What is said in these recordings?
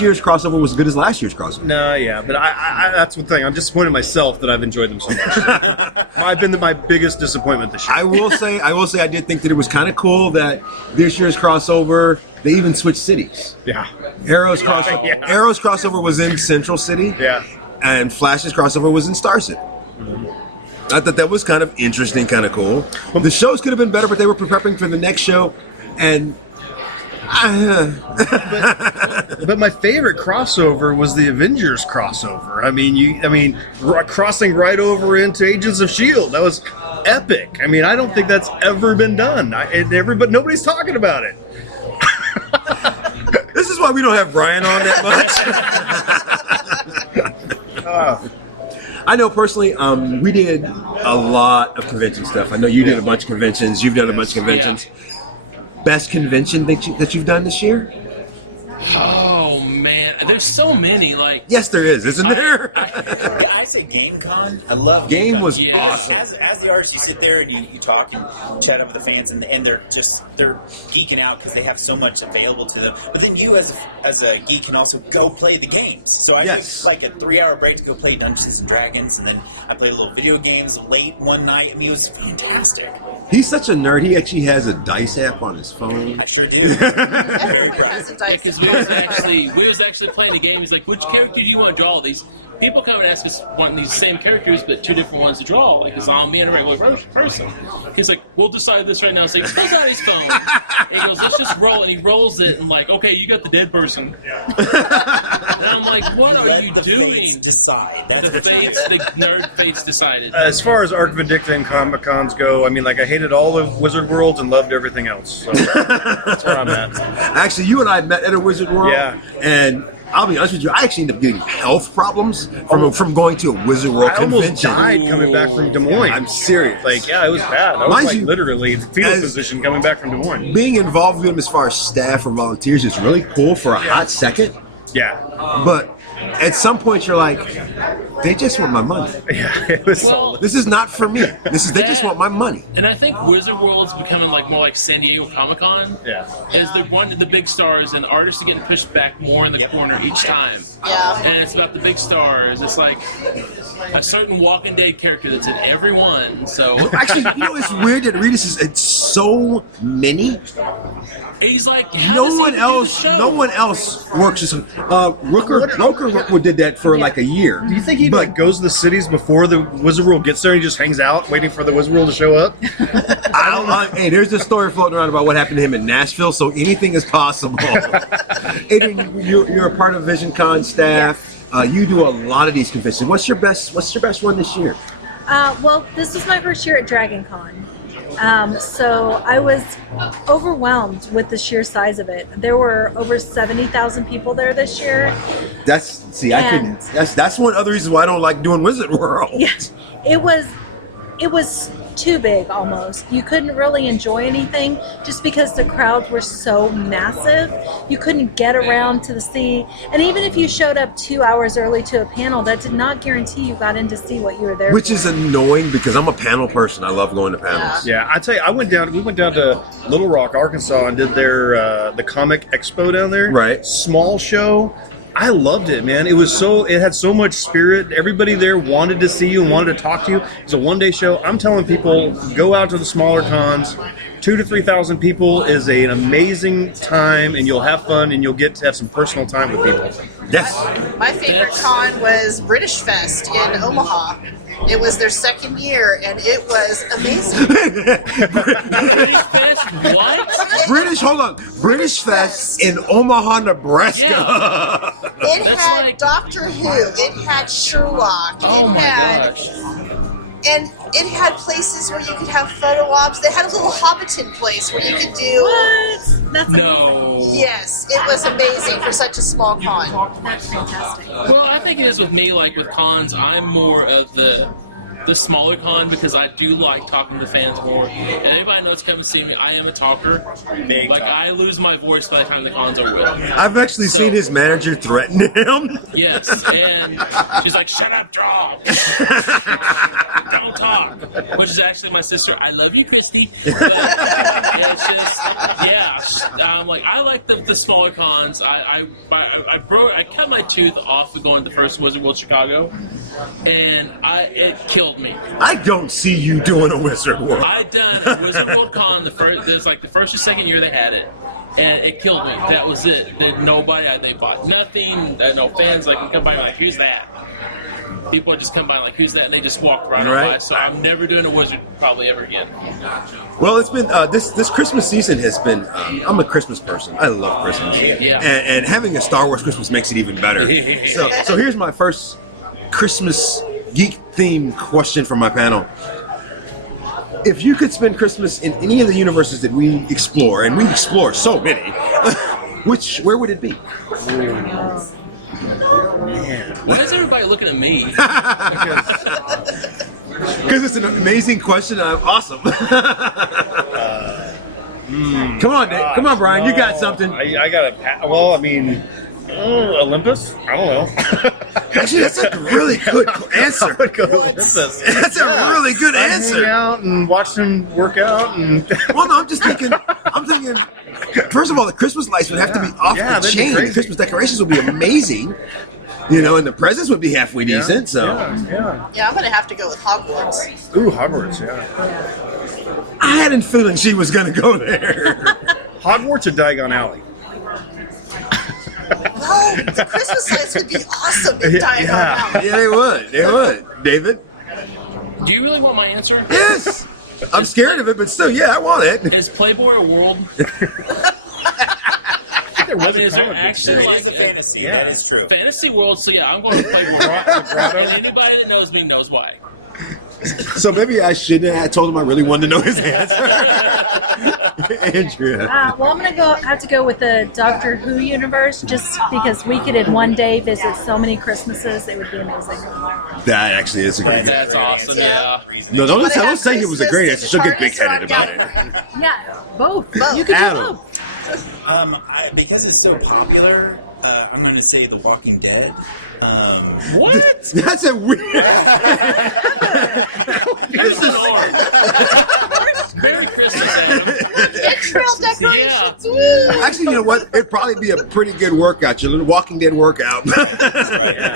year's crossover was as good as last year's crossover. No, yeah, but I that's the thing. I'm disappointed in myself that I've enjoyed them so much. I've been my biggest disappointment this year. I will say I did think that it was kind of cool that this year's crossover they even switched cities. Yeah. Arrow's crossover was in Central City. Yeah. And Flash's crossover was in Star City. Mm-hmm. I thought that was kind of interesting, kind of cool. The shows could have been better, but they were prepping for the next show, and. But my favorite crossover was the Avengers crossover. I mean, crossing right over into Agents of S.H.I.E.L.D. That was epic. I mean, I don't think that's ever been done. But nobody's talking about it. This is why we don't have Brian on that much. I know personally, we did a lot of convention stuff. I know you did a bunch of conventions. You've done a bunch of conventions. Yeah. Best convention that you've done this year? Oh man, there's so many. Like yes, there is, isn't there? I say GameCon. I love Game was awesome. As the artist, you sit there and you talk and chat up with the fans, and they're geeking out because they have so much available to them. But then you, as a geek, can also go play the games. So I took like a 3-hour break to go play Dungeons and Dragons, and then I played little video games late one night. I mean, it was fantastic. He's such a nerd. He actually has a dice app on his phone. I sure do. Very proud. Because we was actually playing the game. He's like, which character do you want to draw? These people come and ask us wanting these same characters, but 2 different ones to draw. Like, it's on me and a regular person. He's like, we'll decide this right now. He's like, take out his phone. And he goes, let's just roll. And he rolls it and like, okay, you got the dead person. And I'm like, what are you doing? Fates decide. The nerd fates decided. As far as Arc Vindicta and Comic Cons go, I mean, like I hated all of Wizard Worlds and loved everything else. So that's where I'm at. Actually, you and I met at a Wizard World. Yeah. And I'll be honest with you, I actually ended up getting health problems from going to a Wizard World convention. I almost died coming back from Des Moines. I'm serious. Like, yeah, it was bad. I was literally in the fetal position coming back from Des Moines. Being involved with them as far as staff or volunteers is really cool for a hot second. Yeah. But at some point you're like, they just want my money. Yeah, it was this is not for me. They just want my money. And I think Wizard World's becoming like more like San Diego Comic-Con. Yeah. Is the big stars, and artists are getting pushed back more in the corner each time. Yeah. And it's about the big stars. It's like a certain Walking Dead character that's in every one. So actually, it's weird that Reedus it's so many. He's like, no one else works as Roker did that for like a year. Do you think he goes to the cities before the Wizard World gets there and he just hangs out waiting for the Wizard World to show up? Hey, there's a story floating around about what happened to him in Nashville, so anything is possible. Aiden, you're a part of VisionCon staff. You do a lot of these conventions. What's your best one this year? Well, this was my first year at DragonCon. So I was overwhelmed with the sheer size of it. There were over 70,000 people there this year. That's one other reason why I don't like doing Wizard World. Yes, it was too big almost. You couldn't really enjoy anything just because the crowds were so massive. You couldn't get around to the sea. And even if you showed up 2 hours early to a panel, that did not guarantee you got in to see what you were there Which for. is annoying because I'm a panel person. I love going to panels. Yeah, I tell you, we went down to Little Rock, Arkansas, and did their the comic expo down there. Right. Small show. I loved it, man. It had so much spirit. Everybody there wanted to see you and wanted to talk to you. It's a one-day show. I'm telling people, go out to the smaller cons. 2,000 to 3,000 people is an amazing time, and you'll have fun, and you'll get to have some personal time with people. Yes. My favorite con was British Fest in Omaha. It was their second year, and it was amazing. British Fest? What? British Fest in Omaha, Nebraska. Yeah. It had Doctor Who. It had Sherlock. And it had places where you could have photo ops. They had a little Hobbiton place where you could do... What? That's No. Yes, it was amazing for such a small con. That's fantastic. Well, I think it is with me, like with cons, I'm more of the the smaller con because I do like talking to the fans more. And anybody knows coming to see me, I am a talker. Big Like, talker. I lose my voice by the time the con's over with. I've actually seen his manager threaten him. Yes, and she's like, "Shut up, draw. Don't talk." Which is actually my sister. I love you, Christy. But it's just, yeah. I'm like, I like the smaller cons. I cut my tooth off of going to the first Wizard World Chicago, and it killed me. I don't see you doing a Wizard World. I done a Wizard World Con. There's like the first or second year they had it, and it killed me. That was it. That nobody, they bought nothing. No fans like come by and like, who's that? People just come by like, who's that? And they just walk right on by. So I'm never doing a Wizard probably ever again. Well, it's been this Christmas season has been. I'm a Christmas person. I love Christmas, Yeah. and having a Star Wars Christmas makes it even better. So here's my first Christmas geek themed question from my panel. If you could spend Christmas in any of the universes that we explore, and we explore so many, where would it be? Why is everybody looking at me? Because it's an amazing question. And I'm awesome. Come on, Dave. Come on, Brian. You got something. I got a. Well, I mean, Olympus. I don't know. Actually, that's a really good answer. I would go to Olympus. That's a really good Hang answer. out and watch them work out and. Well, no, I'm thinking. First of all, the Christmas lights would have to be off the that'd be chain. crazy. The Christmas decorations would be amazing. And the presents would be halfway decent. So Yeah. Yeah, I'm gonna have to go with Hogwarts. Ooh, Hogwarts. Yeah. I had a feeling she was going to go there. Hogwarts or Diagon Alley. Oh, the Christmas lights would be awesome in Diagon Yeah. Alley. Yeah, they would. They would. David? Do you really want my answer? Yes. I'm scared of it, but still, yeah, I want it. Is Playboy a world? There was I mean, is there actually It like is a fantasy. Yeah. That is true. fantasy world? So yeah, I'm going to Playboy. And anybody that knows me knows why. So maybe I shouldn't have told him I really wanted to know his answer. Andrea. Well, I'm gonna have to go with the Doctor Who universe, just because we could in one day visit so many Christmases. It would be amazing. That actually is a great answer. That's awesome. Yeah. No, don't Wanna have say it was a great answer. Christmas She'll in get the big-headed TARDIS about or it. Yeah, both. You could Adam. do both. Because it's so popular, I'm going to say The Walking Dead. What? That's a weird. Here's an arm. Merry Christmas, Adam. Trail decorations. Woo! Actually, you know what? It'd probably be a pretty good workout. Your little Walking Dead workout.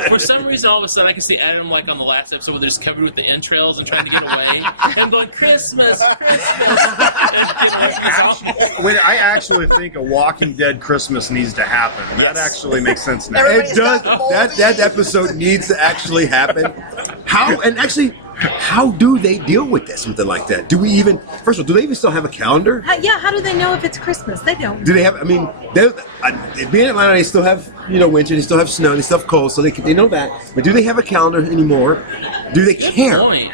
For some reason, all of a sudden, I can see Adam like on the last episode where they're just covered with the entrails and trying to get away, and going Christmas, Christmas. Wait, I actually think a Walking Dead Christmas needs to happen. That actually makes sense now. Everybody- It does. That episode needs to actually happen. How do they deal with this? Something like that? Do we even? First of all, do they even still have a calendar? How do they know if it's Christmas? They don't. Do they have? I mean, being in Atlanta, they still have winter, they still have snow, they still have cold, so they know that. But do they have a calendar anymore? Do they care? Point.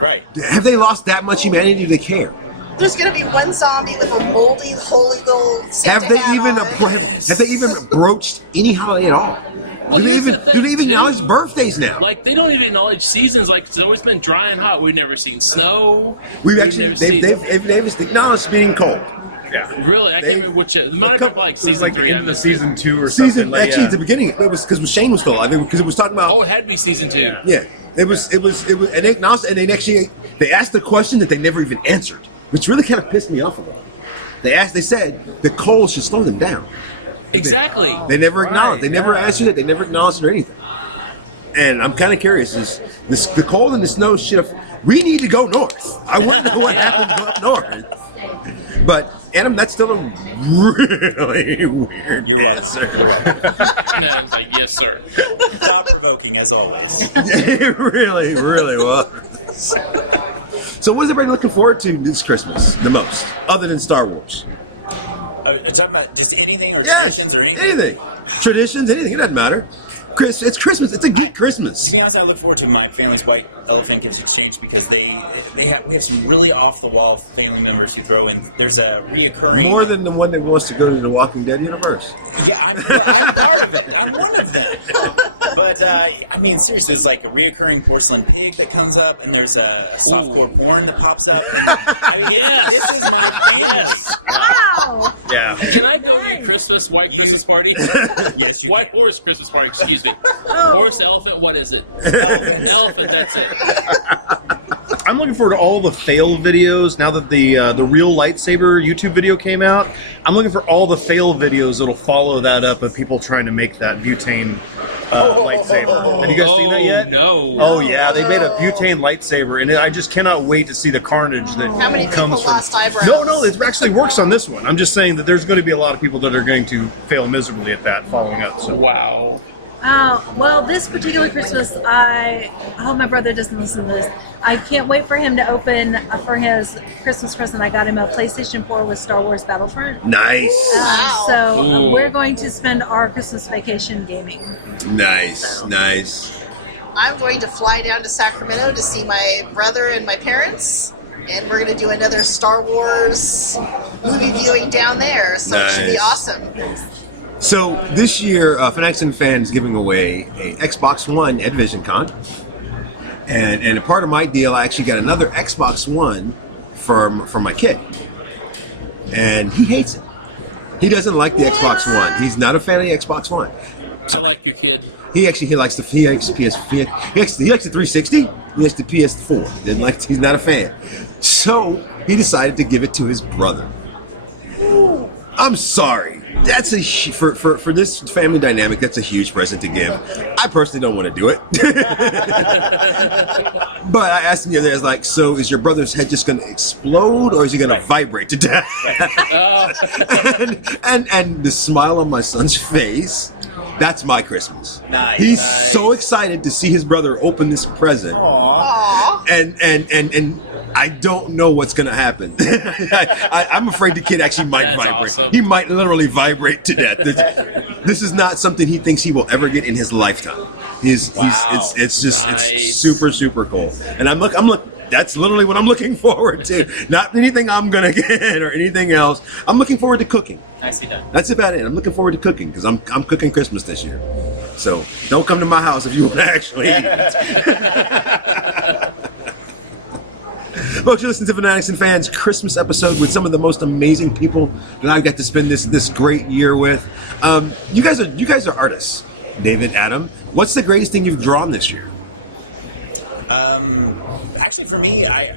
Right. Have they lost that much humanity? Do they care? There's gonna be one zombie with a moldy, holy little Santa Have they hat even on. have they even broached any holiday at all? Well, Do they here's even the thing, do they even too. acknowledge birthdays now? Like they don't even acknowledge seasons. Like it's always been dry and hot. We've never seen snow. We've actually never they've acknowledged being cold. Yeah. Really, I They- can't remember which. It might have couple- been like It was season like the 3. end of the season 2 or Season something. Like, actually at the beginning it was because Shane was still alive because it was talking about Oh, it had to be season 2. yeah it was and they acknowledged and they asked the question that they never even answered, which really kind of pissed me off a little. They said the cold should slow them down. Exactly. They never acknowledged. They never yeah. answered it. They never acknowledged it or anything. And I'm kind of curious. Is the cold and the snow should have? We need to go north. I want to know what happens up north. But Adam, that's still a really weird answer. And I was like, yes, sir. Thought provoking as always. It really, really was. So, what is everybody looking forward to this Christmas the most, other than Star Wars? Talking about just anything or Yes, traditions or anything. anything, traditions, anything. It doesn't matter. It's Christmas. It's a geek Christmas. To be honest, I look forward to my family's White Elephant Gift Exchange because we have some really off the wall family members who throw in. There's a reoccurring. More than the one that wants to go to the Walking Dead universe. Yeah, I'm part of it. I'm one of them. But I mean, seriously, there's like a reoccurring porcelain pig that comes up, and there's a softcore porn that pops up. And, I mean, this is my Yes. Wow. Yeah. Can I throw you a Christmas white Christmas party? Yes, you White horse Christmas party. Excuse me. Oh. Horse, elephant. What is it? Elephant. That's it. I'm looking forward to all the fail videos now that the real lightsaber YouTube video came out. I'm looking for all the fail videos that'll follow that up of people trying to make that butane lightsaber. Have you guys seen that yet? No. Oh yeah, they made a butane lightsaber, and I just cannot wait to see the carnage that How many comes people from. lost eyebrows? No, it actually works on this one. I'm just saying that there's going to be a lot of people that are going to fail miserably at that following up. So Wow. Well, this particular Christmas, I hope my brother doesn't listen to this. I can't wait for him to open for his Christmas present. I got him a PlayStation 4 with Star Wars Battlefront. Nice. Wow. So Ooh. we're going to spend our Christmas vacation gaming. Nice. I'm going to fly down to Sacramento to see my brother and my parents, and we're going to do another Star Wars movie viewing down there. So it should be Nice. awesome. So this year, Fanatics and Fan is giving away a Xbox One at VisionCon, and a part of my deal, I actually got another Xbox One for my kid, and he hates it. He doesn't like the Xbox One. He's not a fan of the Xbox One. I like your kid. He likes the PS. He likes the 360. He likes the PS4. He's not a fan. So he decided to give it to his brother. I'm sorry. That's for this family dynamic. That's a huge present to give. I personally don't want to do it, but I asked him the other day. I was like, "So is your brother's head just going to explode, or is he going to vibrate to death?" and the smile on my son's face. That's my Christmas. Nice. He's Nice. so excited to see his brother open this present. Aww. And I don't know what's going to happen. I'm afraid the kid actually might That's vibrate. awesome. He might literally vibrate to death. This is not something he thinks he will ever get in his lifetime. It's super, super cool. And I'm that's literally what I'm looking forward to. Not anything I'm going to get or anything else. I'm looking forward to cooking. Nicely done. That's about it. I'm looking forward to cooking because I'm cooking Christmas this year. So don't come to my house if you want to actually eat. Folks, you're listening to Fanatics and Fans Christmas episode with some of the most amazing people that I've got to spend this great year with. You guys are artists. David, Adam, what's the greatest thing you've drawn this year? Actually, for me, I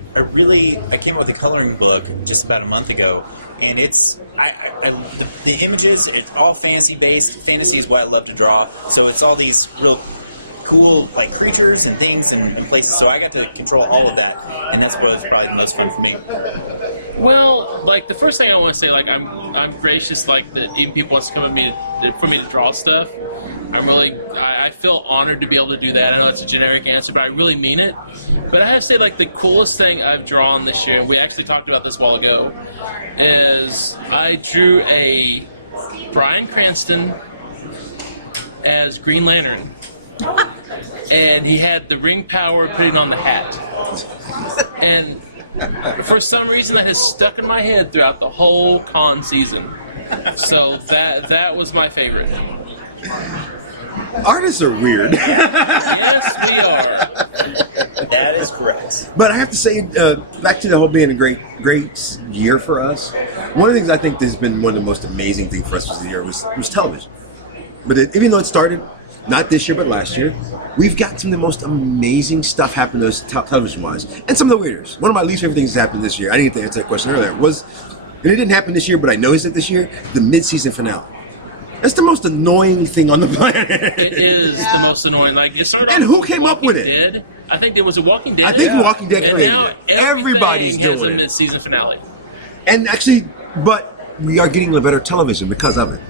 came up with a coloring book just about a month ago, and the images, it's all fantasy based. Fantasy is what I love to draw, so it's all these real cool like creatures and things and places. So I got to control all of that, and that's what was probably the most fun for me. Well, like the first thing I want to say, like I'm gracious, like that even people want to come at me for me to draw stuff. I feel honored to be able to do that. I know it's a generic answer, but I really mean it. But I have to say, like the coolest thing I've drawn this year, and we actually talked about this a while ago, is I drew a Bryan Cranston as Green Lantern. And he had the ring power putting on the hat. And for some reason that has stuck in my head throughout the whole con season. So that was my favorite. Artists are weird. Yes, we are. That is correct. But I have to say, back to the whole being a great year for us, one of the things I think has been one of the most amazing things for us this year was television. But even though it started not this year, but last year, we've got some of the most amazing stuff happen to us television-wise. And some of the weirdest. One of my least favorite things that's happened this year, I didn't get to answer that question earlier, was, and it didn't happen this year, but I noticed it this year, the mid-season finale. That's the most annoying thing on the planet. It is the most annoying. Like it started And off who with came up with Walking it? Dead. I think there was a Walking Dead. I think Walking Dead And created now it. Everybody's everything has doing a it. mid-season finale. And actually, but we are getting a better television because of it.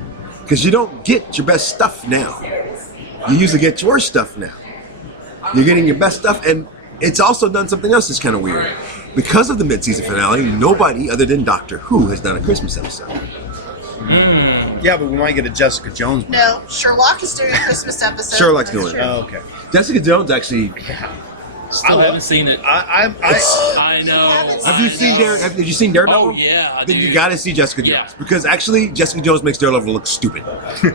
Because you don't get your best stuff now. You usually get your stuff now. You're getting your best stuff, and it's also done something else that's kind of weird. Because of the mid-season finale, nobody other than Doctor Who has done a Christmas episode. Yeah, but we might get a Jessica Jones one. No, Sherlock is doing a Christmas episode. Sherlock's That's doing it. true. Oh, okay. Jessica Jones actually, Still haven't seen it. I know. Have you seen Have you seen Daredevil? Oh yeah. Then dude. you got to see Jessica Jones Yeah. because actually Jessica Jones makes Daredevil look stupid.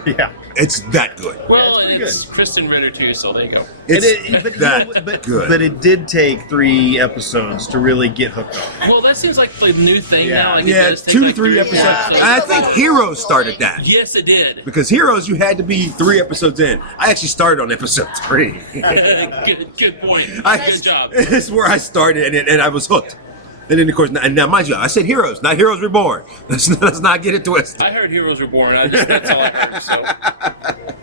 Yeah. It's that good. Well, pretty and it's Kristen Ritter too, so there you go. It's But, that good. but it did take 3 episodes to really get hooked on. Well, that seems like the new thing Yeah. now. Like it yeah, does take 2 to like 3 three episodes. Yeah. I think Heroes started that. Yes, it did. Because Heroes, you had to be 3 episodes in. I actually started on episode 3. good point. I- Good job. It's where I started, and I was hooked. And then, of course, and now, mind you, I said Heroes, not Heroes Reborn. Let's not get it twisted. I heard Heroes Reborn. That's all I heard. So